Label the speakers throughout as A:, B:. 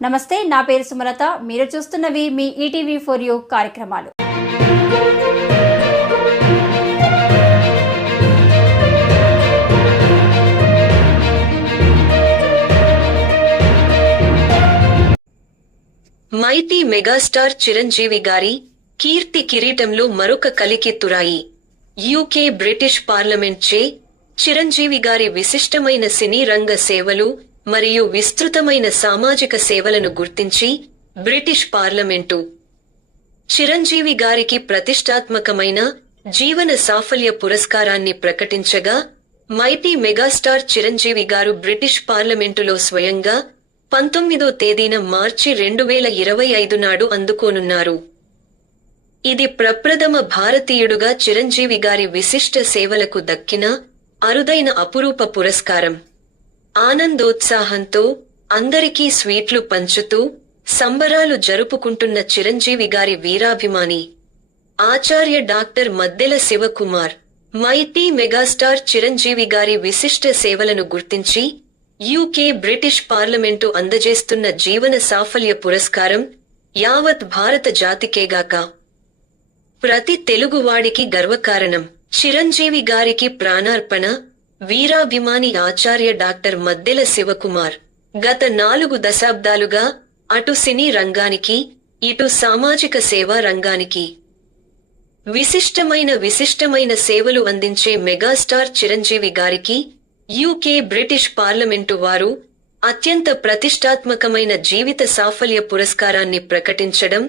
A: నమస్తే నా పేరు సుమలత. మీరు చూస్తున్నవి మీ ఈటీవీ ఫోర్ యూ కార్యక్రమాలు.
B: మైతి మెగాస్టార్ చిరంజీవి గారి కీర్తి కిరీటంలో మరొక కలికెత్తురాయి యూకే బ్రిటిష్ పార్లమెంట్ చే చిరంజీవి గారి విశిష్టమైన సినీ రంగ సేవలు మరియు విస్తృతమైన సామాజిక సేవలను గుర్తించి బ్రిటిష్ పార్లమెంటు చిరంజీవి గారికి ప్రతిష్టాత్మకమైన జీవన సాఫల్య పురస్కారాన్ని ప్రకటించగా మైటీ మెగాస్టార్ చిరంజీవి గారు బ్రిటిష్ పార్లమెంటులో స్వయంగా పంతొమ్మిదో తేదీన మార్చి రెండు వేల ఇరవై ఐదు నాడు అందుకోనున్నారు. ఇది ప్రప్రథమ భారతీయుడుగా చిరంజీవి గారి విశిష్ట సేవలకు దక్కిన అరుదైన అపురూప పురస్కారం. ఆనందోత్సాహంతో అందరికీ స్వీట్లు పంచుతూ సంబరాలు జరుపుకుంటున్న చిరంజీవి గారి వీరాభిమాని Acharya doctor Maddela Shivakumar mighty megastar Chiranjeevi గారి విశిష్ట సేవలను గుర్తించి యూకే బ్రిటిష్ పార్లమెంటు అందజేస్తున్న జీవన సాఫల్య పురస్కారం యావత్ భారత జాతికేగాక ప్రతి తెలుగువాడికి గర్వకారణం. చిరంజీవి గారికి ప్రాణార్పణ. వీరాభిమాని ఆచార్య డాక్టర్ మద్దెల శివకుమార్ గత నాలుగు దశాబ్దాలుగా అటు సినీ రంగానికి ఇటు సామాజిక సేవా రంగానికి విశిష్టమైన విశిష్టమైన సేవలు అందించే మెగాస్టార్ చిరంజీవి గారికి యూకే బ్రిటిష్ పార్లమెంటు వారు అత్యంత ప్రతిష్టాత్మకమైన జీవిత సాఫల్య పురస్కారాన్ని ప్రకటించడం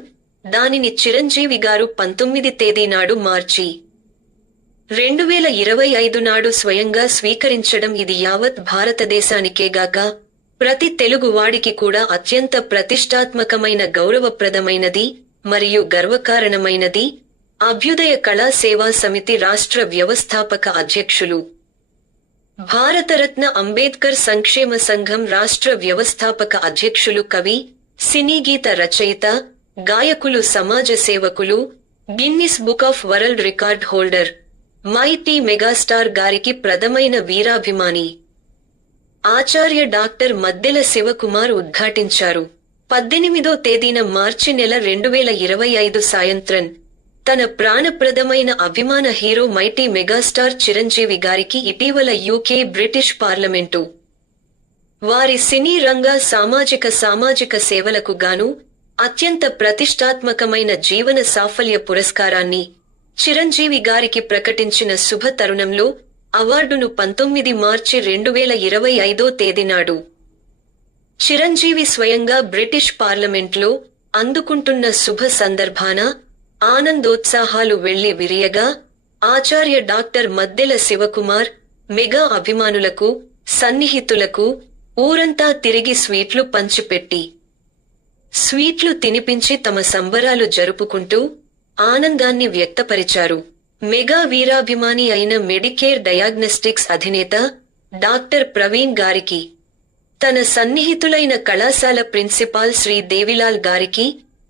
B: దానిని చిరంజీవి గారు పంతొమ్మిది తేదీ నాడు మార్చి రెండు వేల ఇరవై ఐదు నాడు స్వయంగా స్వీకరించడం ఇది యావత్ భారతదేశానికేగాక ప్రతి తెలుగువాడికి కూడా అత్యంత ప్రతిష్టాత్మకమైన గౌరవప్రదమైనది మరియు గర్వకారణమైనది అభ్యుదయ కళా సేవా సమితి రాష్ట్ర వ్యవస్థాపక అధ్యక్షులు. భారతరత్న అంబేద్కర్ సంక్షేమ సంఘం రాష్ట్ర వ్యవస్థాపక అధ్యక్షులు కవి సినీ గీత రచయిత గాయకులు సమాజ సేవకులు Guinness book of world record holder. Mighty megastar గారికి ప్రథమైన వీరాభిమాని. ఆచార్య డాక్టర్ మద్దెల శివకుమార్ ఉద్ఘాటించారు. పద్దెనిమిదో తేదీన మార్చి నెల రెండు వేల ఇరవై ఐదు సాయంత్రం తన ప్రాణప్రదమైన అభిమాన హీరో మైటీ మెగాస్టార్ చిరంజీవి గారికి ఇటీవల యూకే బ్రిటిష్ పార్లమెంటు. వారి సినీ రంగ సామాజిక సామాజిక సేవలకు గాను అత్యంత ప్రతిష్టాత్మకమైన జీవన సాఫల్య పురస్కారాన్ని చిరంజీవి గారికి ప్రకటించిన శుభ తరుణంలో అవార్డును పంతొమ్మిది మార్చి రెండు వేల ఇరవై ఐదో తేదీనాడు చిరంజీవి స్వయంగా బ్రిటిష్ పార్లమెంట్లో అందుకుంటున్న శుభ సందర్భాన ఆనందోత్సాహాలు వెళ్ళి విరియగా ఆచార్య డాక్టర్ మద్దెల శివకుమార్ మెగా అభిమానులకు సన్నిహితులకు ఊరంతా తిరిగి స్వీట్లు పంచిపెట్టి. స్వీట్లు తినిపించి తమ సంబరాలు జరుపుకుంటూ ఆనందాన్ని వ్యక్తపరిచారు. మెగా వీరాభిమాని అయిన మెడికేర్ డయాగ్నోస్టిక్స్ అధినేత డాక్టర్ ప్రవీణ్ గారికి తన సన్నిహితులైన కళాశాల ప్రిన్సిపాల్ శ్రీ దేవిలాల్ గారికి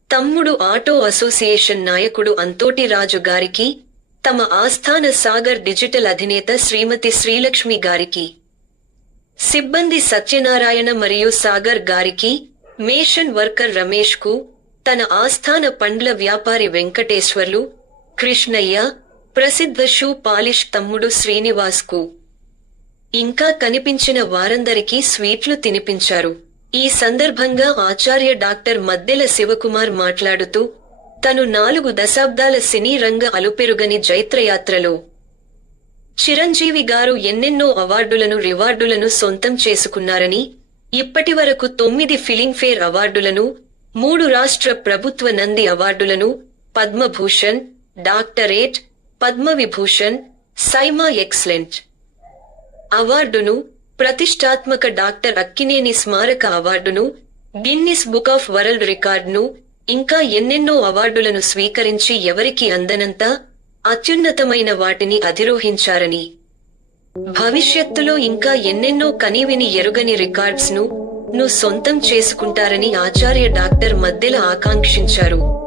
B: తమ్ముడు ఆటో అసోసియేషన్ నాయకుడు అంతోటి రాజు గారికి తమ ఆస్థాన సాగర్ డిజిటల్ అధినేత శ్రీమతి శ్రీలక్ష్మి గారికి సిబ్బంది సత్యనారాయణ మరియు సాగర్ గారికి మేషన్ వర్కర్ రమేష్కు తన ఆస్థాన పండ్ల వ్యాపారి వెంకటేశ్వర్లు కృష్ణయ్య ప్రసిద్ధ షూ పాలిష్ తమ్ముడు శ్రీనివాస్కు. ఇంకా కనిపించిన వారందరికీ స్వీట్లు తినిపించారు. ఈ సందర్భంగా ఆచార్య డాక్టర్ మద్దెల శివకుమార్ మాట్లాడుతూ తను నాలుగు దశాబ్దాల సినీ రంగ అలుపెరుగని జైత్రయాత్రలో చిరంజీవి గారు ఎన్నెన్నో అవార్డులను రివార్డులను సొంతం చేసుకున్నారని ఇప్పటి వరకు తొమ్మిది ఫిలింఫేర్ అవార్డులను మూడు రాష్ట్ర ప్రభుత్వ నంది అవార్డులను Padma Bhushan doctorate Padma Vibhushan SIIMA excellent. అవార్డును ప్రతిష్టాత్మక డాక్టర్ అక్కినేని స్మారక అవార్డును గిన్నిస్ బుక్ ఆఫ్ వరల్డ్ రికార్డును ఇంకా ఎన్నెన్నో అవార్డులను స్వీకరించి ఎవరికి అందనంత అత్యున్నతమైన వాటిని అధిరోహించారని. భవిష్యత్తులో ఇంకా ఎన్నెన్నో కనీవిని ఎరుగని రికార్డ్స్ను ను సొంతం చేసుకుంటారని ఆచార్య డాక్టర్ మద్దెల ఆకాంక్షించారు.